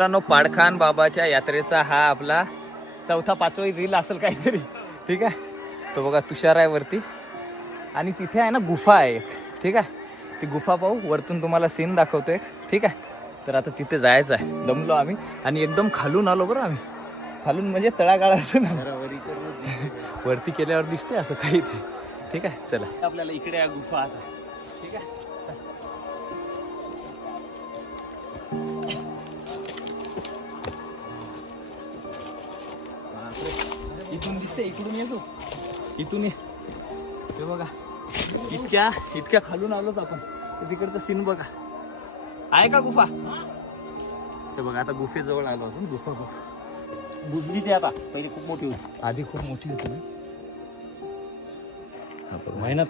मित्रांनो, पाडखान बाबाच्या यात्रेचा हा आपला चौथा पाचवा रील असेल काहीतरी. ठीक आहे, तो बघा तुषार आहे वरती आणि तिथे आहे ना गुफा आहे एक. ठीक आहे, ती गुफा पाहू, वरतून तुम्हाला सीन दाखवतो एक. ठीक आहे, तर आता तिथे जायचं आहे. दमलो आम्ही आणि एकदम खालून आलो बरं आम्ही. खालून म्हणजे तळागाळातून वरती केल्यावर दिसते असं काही ते. ठीक आहे, चला आपल्याला इकडे आहे गुफा आता. ठीक आहे, इथून दिसते, इकडून येतो, इथून ये. हे बघा, इतक्या खालून आलोत आपण. तिकडचं सीन बघा. आहे का गुफा? हे बघा, आता गुफेजवळ आलो असून. गुफा बुजली ती आता. पहिले खूप मोठी होती, आधी खूप मोठी होती ना. मेहनत